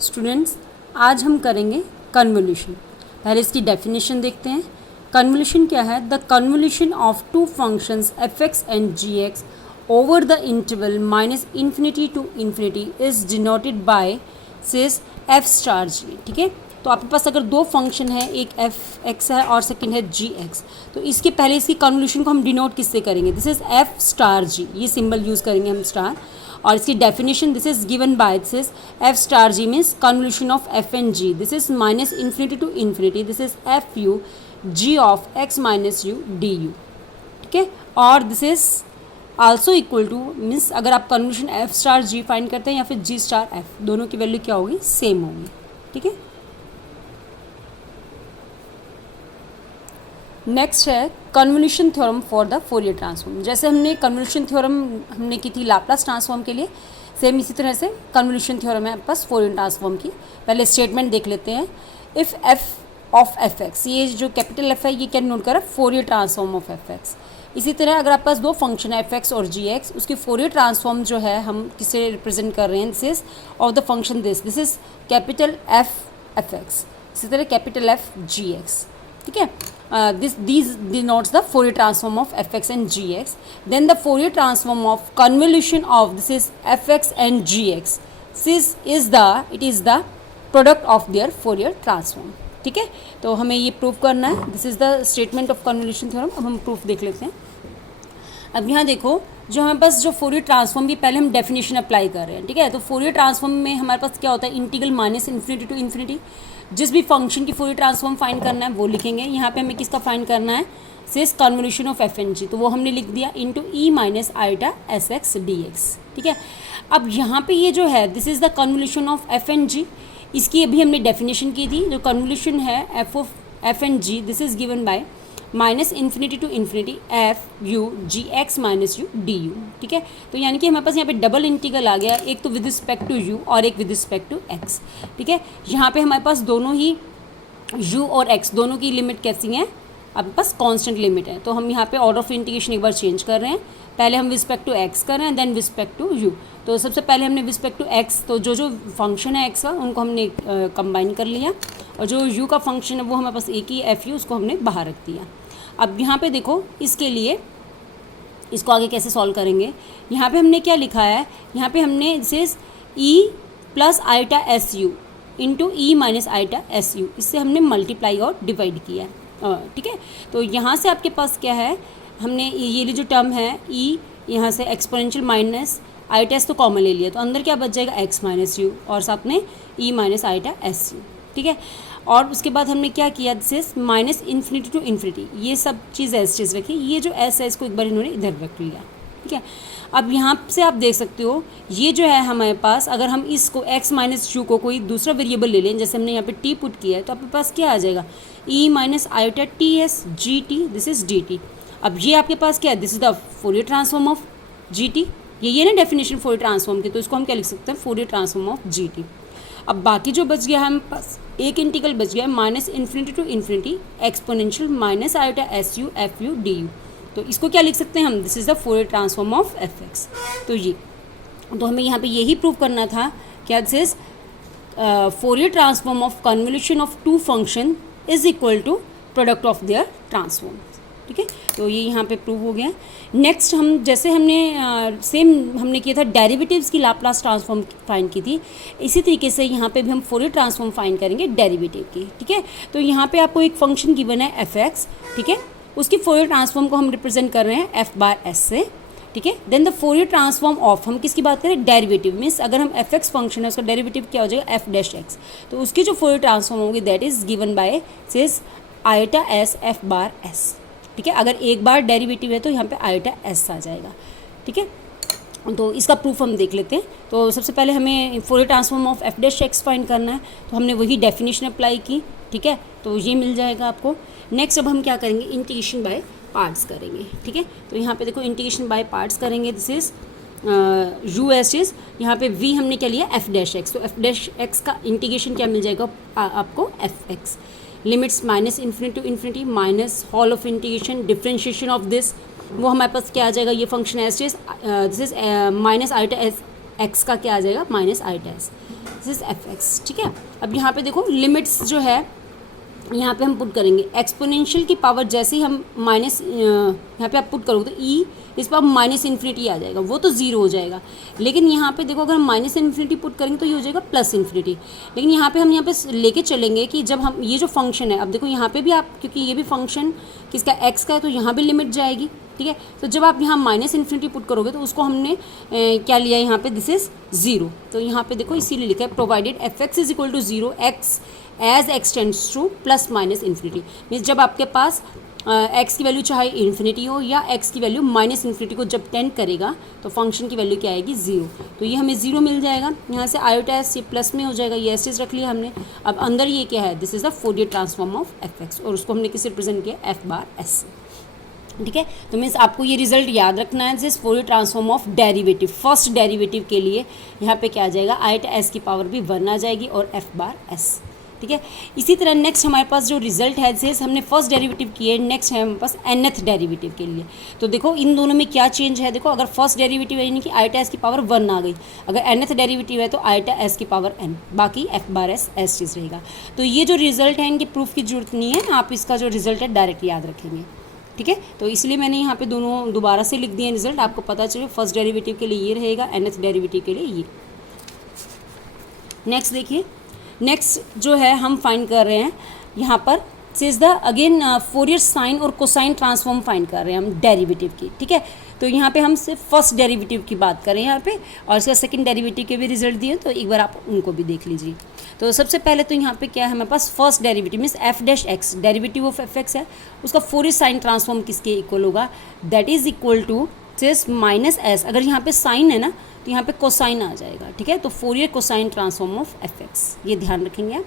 Students, आज हम करेंगे कन्वोल्यूशन। पहले इसकी डेफिनेशन देखते हैं। कन्वोल्यूशन क्या है? The convolution of two functions f x and g x over the interval minus infinity to infinity is denoted by says f star g. ठीक है, तो आपके पास अगर दो फंक्शन है, एक एफ एक्स है और सेकंड है जी एक्स, तो इसके पहले इसकी कन्वोल्यूशन को हम डिनोट किससे करेंगे? This is f star g, ये सिंबल यूज़ करेंगे हम स्टार। और इसकी definition this is given by this is f star g means convolution of f and g. This is minus infinity to infinity, this is f u g of x minus u d u. ठीक है, और this is also equal to means अगर आप convolution f star g find करते हैं या फिर जी star F, दोनों की वैल्यू क्या होगी? सेम होगी। ठीक है, नेक्स्ट है convolution theorem for the Fourier transform. जैसे हमने कन्वोल्यूशन थ्योरम हमने की थी लाप्लास ट्रांसफॉर्म के लिए, सेम इसी तरह से कन्वोल्यूशन थ्योरम है बस फोरियर ट्रांसफॉर्म की। पहले स्टेटमेंट देख लेते हैं। If F of f x, ये जो कैपिटल एफ है ये क्या नोट करा? Fourier transform of f x. इसी तरह अगर आपके पास दो फंक्शन है एफ एक्स और जी एक्स, उसकी फोरियर ट्रांसफॉर्म जो है हम किससे रिप्रेजेंट कर रहे हैं? This is of the function this is capital F F x, इसी तरह कैपिटल एफ जी एक्स। ठीक है, these denotes the Fourier transform of fx and gx. Then the Fourier transform of convolution of this is fx and gx. This is the product of their Fourier transform. ठीक है, तो हमें ये proof करना है। This is the statement of convolution theorem. अब हम proof देख लेते हैं। अब यहाँ देखो, जो हमारे पास जो फोरियर ट्रांसफॉर्म की पहले हम डेफिनेशन अप्लाई कर रहे हैं। ठीक है, तो फोरियर ट्रांसफॉर्म में हमारे पास क्या होता है? Integral minus infinity to infinity. जिस भी फंक्शन की फोरियर ट्रांसफॉर्म फाइंड करना है वो लिखेंगे। यहाँ पे हमें किसका फाइंड करना है? सिर्फ convolution of f and g, तो वो हमने लिख दिया into e minus iota s x d x. ठीक है, अब यहाँ पे ये जो है this is the convolution of f and g. इसकी अभी हमने डेफिनेशन की थी। जो कन्वोल्यूशन है f of f and g, this is given by minus infinity to infinity f u g x minus u d u. ठीक है, तो यानी कि हमारे पास यहाँ पे डबल इंटीग्रल आ गया, एक तो विद रिस्पेक्ट टू यू और एक विद रिस्पेक्ट टू एक्स। ठीक है, यहाँ पे हमारे पास दोनों ही यू और एक्स दोनों की लिमिट कैसी हैं? आपके पास कांस्टेंट लिमिट है, तो हम यहाँ पे ऑर्डर ऑफ इंटीग्रेशन एक बार चेंज कर रहे हैं। पहले हम रिस्पेक्ट टू एक्स कर रहे हैं, देन रिस्पेक्ट टू यू। तो सबसे पहले हमने रिस्पेक्ट टू एक्स, तो जो फंक्शन है एक्स का उनको हमने कंबाइन कर लिया, और जो यू का फंक्शन है वो हमारे पास एक ही एफ यू, उसको हमने बाहर रख दिया। अब यहाँ पे देखो, इसके लिए इसको आगे कैसे सॉल्व करेंगे? यहाँ पे हमने क्या लिखा है? यहाँ पे हमने this E plus आईटा s you into e minus iota s you, इससे हमने मल्टीप्लाई और डिवाइड किया है। ठीक है, तो यहाँ से आपके पास क्या है? हमने ये जो टर्म है ई, यहाँ से एक्सपोनेंशियल माइनस आईटा एस तो कॉमन ले लिया, तो अंदर क्या बच जाएगा? एक्स माइनस यू और साथ में e minus iota s u. ठीक है, और उसके बाद हमने क्या किया? This is minus infinity to infinity, ये सब चीज़ एस चीज़ रखी, ये जो एस है इसको एक बार इन्होंने इधर रख लिया। ठीक है, अब यहाँ से आप देख सकते हो ये जो है हमारे पास, अगर हम इसको x माइनस यू को कोई दूसरा वेरिएबल ले लें, जैसे हमने यहाँ पे t पुट किया है, तो आपके पास क्या आ जाएगा? e minus आईटा T S G T, this is D t. अब ये आपके पास क्या है? This is the Fourier transform of G T. ये ना डेफिनेशन फोरियर ट्रांसफॉर्म की, तो इसको हम क्या लिख सकते हैं? Fourier transform of G T. अब बाकी जो बच गया है हमारे पास, एक इंटीग्रल बच गया है minus infinity to infinity exponential minus iota s u f u d u, तो इसको क्या लिख सकते हैं हम? This is the Fourier transform of f x. तो ये, तो हमें यहाँ पे यही प्रूव करना था क्या? This is Fourier transform of convolution of two function is equal to product of their transform. ठीक है, तो ये यहाँ पे प्रूव हो गया। नेक्स्ट हम जैसे हमने सेम हमने किया था डेरिवेटिव्स की लाप्लास ट्रांसफॉर्म फाइंड की थी, इसी तरीके से यहाँ पे भी हम फोरियर ट्रांसफॉर्म फाइंड करेंगे डेरिवेटिव की। ठीक है, तो यहाँ पे आपको एक फंक्शन गिवन है एफ एक्स। ठीक है, उसकी फोरियर ट्रांसफॉर्म को हम रिप्रेजेंट कर रहे हैं एफ बार एस से। ठीक है, then the Fourier transform of, हम किसकी बात करें? डेरिवेटिव मीन्स अगर हम एफ एक्स फंक्शन है उसका डेरिवेटिव क्या हो जाएगा? एफ डैश एक्स, तो उसकी जो फोरियर ट्रांसफॉर्म होगी that is given by cis iota s f bar s. ठीक है, अगर एक बार डेरिवेटिव है तो यहाँ पे आईटा एस आ जाएगा। ठीक है, तो इसका प्रूफ हम देख लेते हैं। तो सबसे पहले हमें Fourier transform of F dash x find करना है, तो हमने वही डेफिनेशन अप्लाई की। ठीक है, तो ये मिल जाएगा आपको। नेक्स्ट अब हम क्या करेंगे? इंटीग्रेशन बाय पार्ट्स करेंगे। ठीक है, तो यहाँ पे देखो इंटीग्रेशन बाय पार्ट्स करेंगे। This is u s is, यहाँ पे वी हमने क्या लिया? एफ डैश एक्स, तो एफ डैश एक्स का इंटीग्रेशन क्या मिल जाएगा आपको? F x limits minus infinity to infinity minus whole of integration differentiation of this, वो हमारे पास क्या आ जाएगा? ये function s this is minus iota s x का क्या आ जाएगा? Minus iota s. This is F x, ठीक है। अब यहाँ पे देखो लिमिट्स जो है यहाँ पे हम पुट करेंगे एक्सपोनेंशियल की पावर, जैसे ही हम माइनस यहाँ पे आप पुट करोगे तो ई इस पर माइनस इन्फिनिटी आ जाएगा, वो तो ज़ीरो हो जाएगा। लेकिन यहाँ पे देखो अगर हम माइनस इन्फिनिटी पुट करेंगे तो ये हो जाएगा प्लस इन्फिनिटी। लेकिन यहाँ पे हम यहाँ पे लेके चलेंगे कि जब हम ये जो फंक्शन है, अब देखो यहाँ पे भी आप, क्योंकि ये भी फंक्शन किसका एक्स का है, तो यहाँ भी लिमिट जाएगी, ठीक है। तो जब आप यहाँ माइनस इन्फिनिटी पुट करोगे तो उसको हमने क्या लिया यहाँ पे, दिस इज ज़ीरो। तो यहाँ पे देखो इसीलिए लिखा है provided f x is equal to zero x as x tends to plus minus infinity. Means जब आपके पास एक्स की वैल्यू चाहे इन्फिनिटी हो या एक्स की वैल्यू माइनस इन्फिनिटी को जब टेंड करेगा तो फंक्शन की वैल्यू क्या आएगी, ज़ीरो। तो ये हमें ज़ीरो मिल जाएगा। यहाँ से आयोटा एस ये प्लस में हो जाएगा, ये एस रख लिया हमने। अब अंदर ये क्या है, this is the Fourier transform of f x, और उसको हमने किससे रिप्रेजेंट किया, एफ बार एस, ठीक है। तो मीन्स आपको ये रिजल्ट याद रखना है, this Fourier transform of derivative, first derivative के लिए यहाँ पे क्या आ जाएगा, आयोटा एस की पावर भी 1 आ जाएगी और एफ बार एस, ठीक है। इसी तरह नेक्स्ट हमारे पास जो रिजल्ट है, जैसे हमने फर्स्ट डेरिवेटिव किए, नेक्स्ट है हमारे पास nth डेरिवेटिव के लिए। तो देखो इन दोनों में क्या चेंज है, देखो अगर फर्स्ट डेरिवेटिव है यानी कि आयोटा एस की पावर 1 आ गई, अगर nth डेरिवेटिव है तो आयोटा एस की पावर n, बाकी एफ बार एस एस चीज़ रहेगा। तो ये जो रिजल्ट है इनके प्रूफ की जरूरत नहीं है, आप इसका जो रिजल्ट है डायरेक्ट याद रखेंगे, ठीक है। तो इसलिए मैंने यहाँ पे दोनों दोबारा से लिख दिए रिजल्ट, आपको पता चले फर्स्ट डेरिवेटिव के लिए ये रहेगा, nth डेरिवेटिव के लिए ये। नेक्स्ट देखिए, नेक्स्ट जो है हम फाइंड कर रहे हैं यहाँ पर, is the again Fourier sine और कोसाइन ट्रांसफॉर्म फाइंड कर रहे हैं हम डेरिवेटिव की, ठीक है। तो यहाँ पे हम सिर्फ फर्स्ट डेरिवेटिव की बात करें यहाँ पे, और इसका सेकंड डेरिवेटिव के भी रिजल्ट दिए, तो एक बार आप उनको भी देख लीजिए। तो सबसे पहले तो यहाँ पे क्या है हमारे पास, first derivative means f dash x, derivative of f x है, उसका फोरियर साइन ट्रांसफॉर्म किसके इक्वल होगा, दैट इज इक्वल टू सिर्फ माइनस एस। अगर यहाँ पे साइन है ना तो यहाँ पे कोसाइन आ जाएगा, ठीक है। तो Fourier cosine transform of f x, ये ध्यान रखेंगे आप,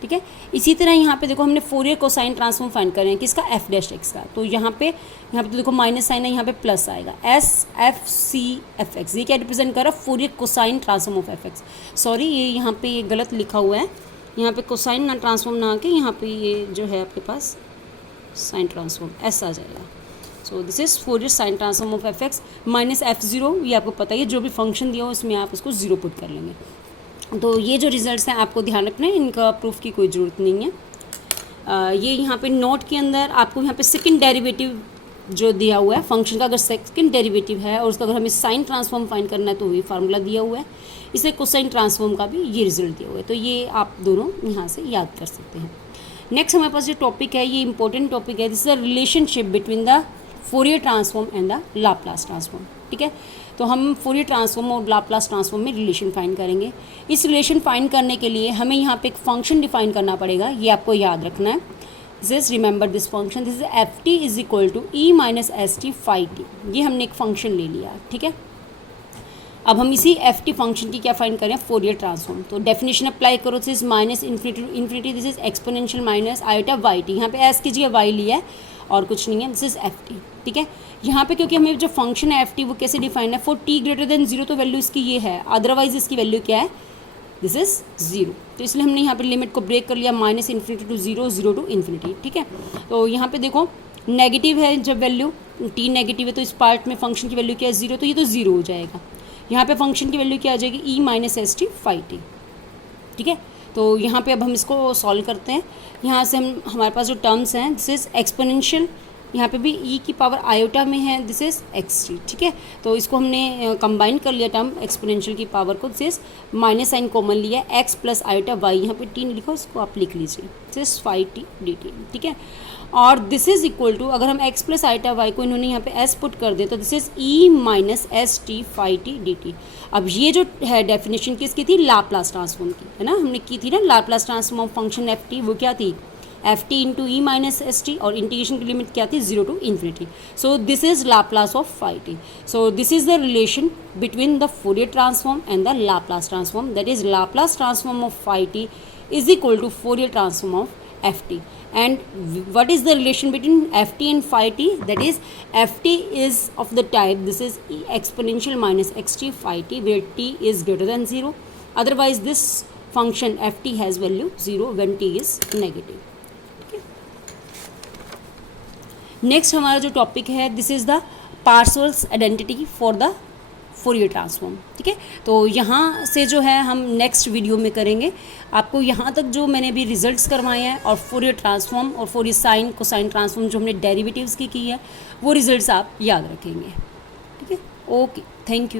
ठीक है। इसी तरह यहाँ पे देखो हमने फोरियर कोसाइन ट्रांसफॉर्म फाइंड कर रहे हैं किसका, एफ डैश एक्स का। तो यहाँ पे तो देखो माइनस साइन है, यहाँ पे प्लस आएगा, s f c f x, ये क्या रिप्रेजेंट कर रहा है, Fourier cosine transform of f x. Sorry ये यहाँ पे ये गलत लिखा हुआ है, यहाँ पे कोसाइन ना ट्रांसफॉर्म ना आके यहाँ पे ये जो है आपके पास साइन ट्रांसफॉर्म एस आ जाएगा। सो this is Fourier sine transform of f x minus F zero, ये आपको पता है, जो भी फंक्शन दिया हो उसमें आप उसको जीरो पुट कर लेंगे। तो ये जो रिजल्ट्स हैं आपको ध्यान रखना है, इनका प्रूफ की कोई ज़रूरत नहीं है। ये यहाँ पे नोट के अंदर आपको यहाँ पे सेकंड डेरिवेटिव जो दिया हुआ है फंक्शन का, अगर सेकंड डेरिवेटिव है और उसका अगर हमें साइन ट्रांसफॉर्म फाइंड करना है तो ये फार्मूला दिया हुआ है, इससे कोसाइन ट्रांसफॉर्म का भी ये रिजल्ट दिया हुआ है। तो ये आप दोनों यहाँ से याद कर सकते हैं। नेक्स्ट हमारे पास जो टॉपिक है ये इंपॉर्टेंट टॉपिक है, this is the relationship between the Fourier transform and the Laplace transform, ठीक है। तो हम फोरियर ट्रांसफॉर्म और लाप्लास ट्रांसफॉर्म में रिलेशन फाइंड करेंगे। इस रिलेशन फाइंड करने के लिए हमें यहाँ पे एक फंक्शन डिफाइन करना पड़ेगा, ये आपको याद रखना है। Just remember this function, this is f t is equal to e minus s t phi t, ये हमने एक फंक्शन ले लिया, ठीक है। अब हम इसी एफ टी फंक्शन की क्या फाइंड करें, फोरियर ट्रांसफॉर्म। तो डेफिनेशन अप्लाई करो, this is minus infinity to infinity, this is exponential minus iota y t, यहाँ पे एस की जगह वाई लिया है और कुछ नहीं है, दिस इज एफ टी, ठीक है। यहाँ पे क्योंकि हमें जो फंक्शन है एफ टी वो कैसे डिफाइन है, for T greater than zero, तो वैल्यू इसकी ये है, अदरवाइज इसकी वैल्यू क्या है, दिस इज जीरो। तो इसलिए हमने यहाँ पे लिमिट को ब्रेक कर लिया, minus infinity to zero, zero to infinity, ठीक है। तो यहाँ पे देखो नेगेटिव है, जब वैल्यू टी नेगेटिव है तो इस पार्ट में फंक्शन की वैल्यू क्या है, जीरो, तो ये तो जीरो हो जाएगा। यहाँ पे फंक्शन की वैल्यू क्या आ जाएगी, e minus s t phi t, ठीक है। तो यहाँ पे अब हम इसको सॉल्व करते हैं। यहाँ से हम हमारे पास जो टर्म्स हैं, दिस इज एक्सपोनेंशियल, यहाँ पे भी ई की पावर आयोटा में है, दिस इज एक्स टी, ठीक है। तो इसको हमने कंबाइन कर लिया टर्म एक्सपोनेंशियल की पावर को, this is minus sign common लिया, एक्स प्लस आयोटा वाई, यहाँ पे टी नहीं लिखा उसको आप लिख लीजिए, this is phi t d t, ठीक है। और दिस इज इक्वल टू, अगर हम एक्स प्लस आयोटा वाई को इन्होंने यहाँ पे एस पुट कर दे तो this is e minus s t phi t d t. अब ये जो है डेफिनेशन किसकी थी, लाप्लास ट्रांसफॉर्म की, है ना, हमने की थी ना Laplace transform of function f t, वो क्या थी, f t into e minus s t, और इंटीग्रेशन की लिमिट क्या थी, zero to infinity. So this is Laplace of phi t. So this is the relation between the Fourier transform and the Laplace transform, that is Laplace transform of phi t is equal to Fourier transform of f t. And what is the relation between ft and phi t? That is, ft is of the type, this is exponential minus xt phi t, where t is greater than 0. Otherwise this function ft has value 0 when t is negative. Okay. Next हमारा जो topic है, this is the Parseval's identity for the Fourier transform. ठीक है, तो यहाँ से जो है हम नेक्स्ट वीडियो में करेंगे। आपको यहाँ तक जो मैंने अभी रिजल्ट्स करवाए हैं और फोरियर ट्रांसफॉर्म और फोरियर साइन कोसाइन ट्रांसफॉर्म जो हमने डेरिवेटिव्स की है वो रिजल्ट्स आप याद रखेंगे। ठीक है, ओके, थैंक यू।